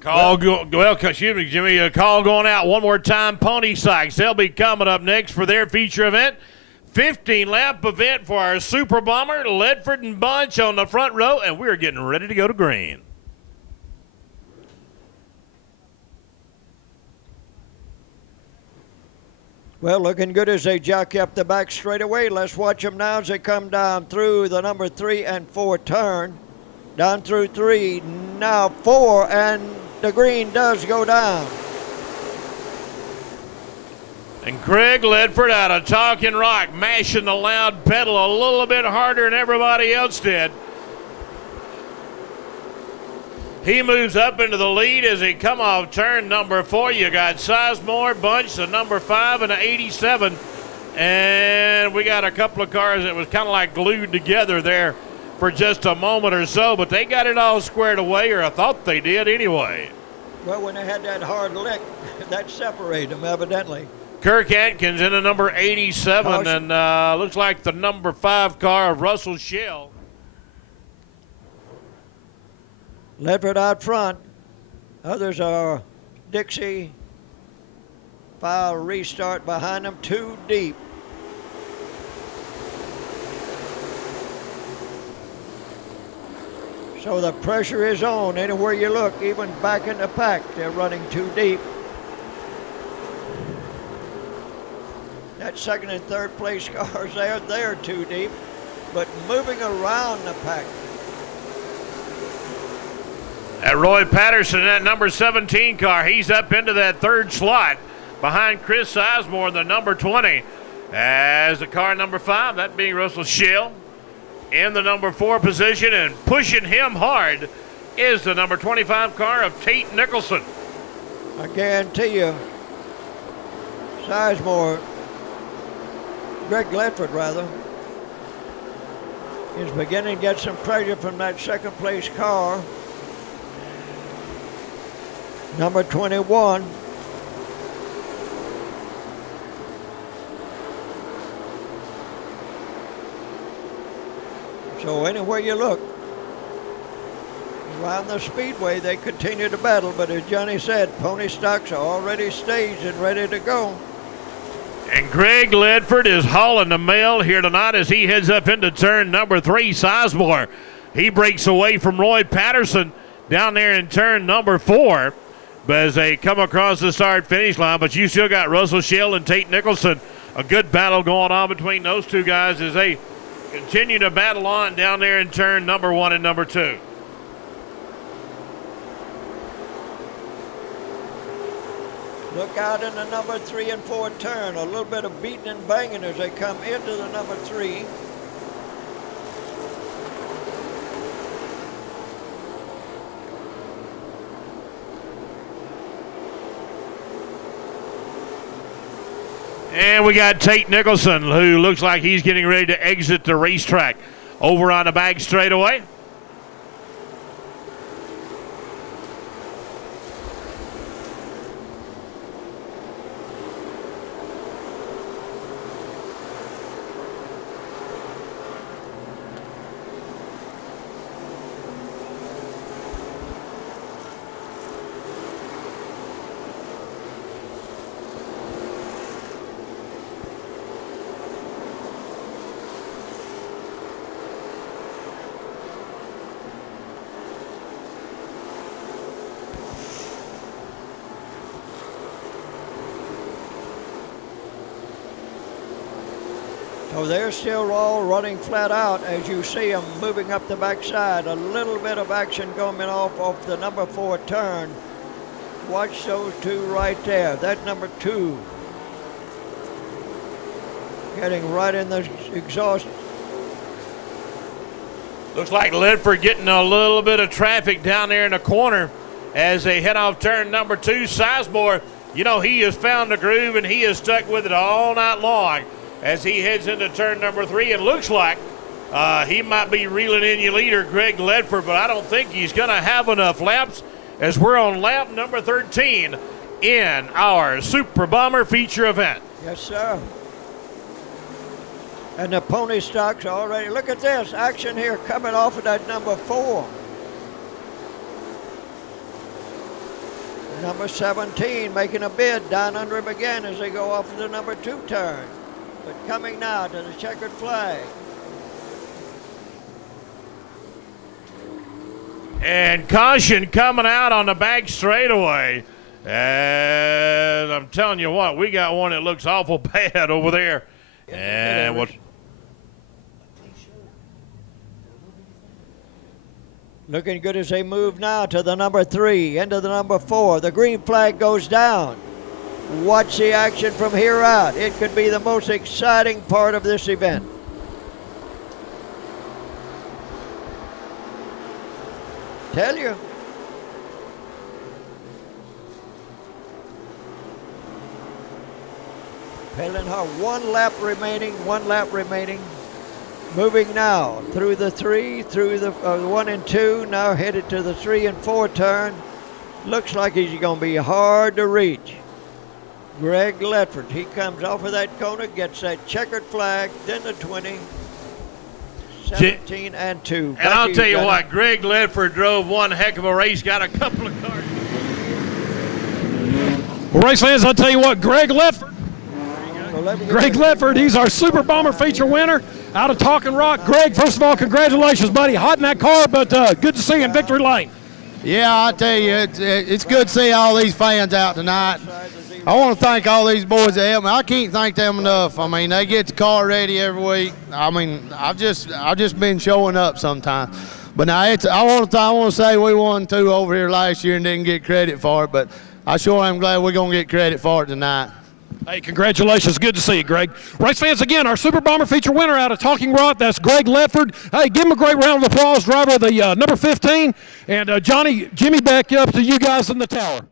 Excuse me, Jimmy. A call going out one more time. Pony Sykes. They'll be coming up next for their feature event. 15-lap event for our Super Bomber. Ledford and Bunch on the front row, and we're getting ready to go to green. Well, looking good as they jockey up the back straightaway. Let's watch them now as they come down through the number 3 and 4 turn. Down through 3, now 4, and the green does go down. And Craig Ledford out of Talking Rock, mashing the loud pedal a little bit harder than everybody else did. He moves up into the lead as he come off turn number 4. You got Sizemore, Bunch, the number 5 and the 87. And we got a couple of cars that was kind of like glued together there for just a moment or so, but they got it all squared away, or I thought they did anyway. Well, when they had that hard lick, that separated them evidently. Kirk Atkins in the number 87, and looks like the number 5 car of Russell Shell. Ledford out front. Others are Dixie. Foul restart behind them, too deep. So the pressure is on anywhere you look, even back in the pack. They're running too deep. That second and third place cars there, they're too deep, but moving around the pack. At Roy Patterson, that number 17 car, he's up into that third slot behind Chris Sizemore in the number 20. As the car number 5, that being Russell Shell, in the number 4 position, and pushing him hard is the number 25 car of Tate Nicholson. I guarantee you, Sizemore, Greg Ledford rather, is beginning to get some pressure from that second place car. Number 21. So anywhere you look, around the Speedway, they continue to battle, but as Johnny said, pony stocks are already staged and ready to go. And Greg Ledford is hauling the mail here tonight as he heads up into turn number 3. Sizemore, he breaks away from Roy Patterson down there in turn number 4. But as they come across the start-finish line, but you still got Russell Shell and Tate Nicholson. A good battle going on between those two guys as they continue to battle on down there in turn number 1 and number 2. Look out in the number 3 and 4 turn. A little bit of beating and banging as they come into the number 3. And we got Tate Nicholson, who looks like he's getting ready to exit the racetrack over on the back straightaway. So they're still all running flat out as you see them moving up the backside. A little bit of action coming off the number 4 turn. Watch those two right there. That number 2 getting right in the exhaust. Looks like Ledford getting a little bit of traffic down there in the corner as they head off turn number 2. Sizemore, you know, he has found the groove and he has stuck with it all night long as he heads into turn number 3. It looks like he might be reeling in your leader, Greg Ledford, but I don't think he's going to have enough laps as we're on lap number 13 in our Super Bomber feature event. Yes, sir. And the pony stocks already, look at this, action here coming off of that number 4. Number 17 making a bid down under him again as they go off the number 2 turn. But coming now to the checkered flag. And caution coming out on the back straightaway. And I'm telling you what, we got one that looks awful bad over there. And what? Looking good as they move now to the number 3, into the number 4. The green flag goes down. Watch the action from here out. It could be the most exciting part of this event. Tell you. Pedaling hard. 1 lap remaining, 1 lap remaining. Moving now through the 3, through the 1 and 2, now headed to the 3 and 4 turn. Looks like he's going to be hard to reach. Greg Ledford, he comes off of that corner, gets that checkered flag, then the 20, 17 and 2. And I'll tell you what, Greg Ledford drove one heck of a race, got a couple of cars. Well, race fans, I'll tell you what, Greg Ledford, he's our Super Bomber feature winner out of Talking Rock. Greg, first of all, congratulations, buddy. Hot in that car, but good to see you in victory lane. Yeah, I tell you, it's good to see all these fans out tonight. I want to thank all these boys that help me. I can't thank them enough. I mean, they get the car ready every week. I mean, I've just been showing up sometimes. But now I want to say we won 2 over here last year and didn't get credit for it. But I sure am glad we're going to get credit for it tonight. Hey, congratulations. Good to see you, Greg. Race fans, again, our Super Bomber feature winner out of Talking Rock, that's Greg Ledford. Hey, give him a great round of applause, driver of the number 15. And Jimmy, back up to you guys in the tower.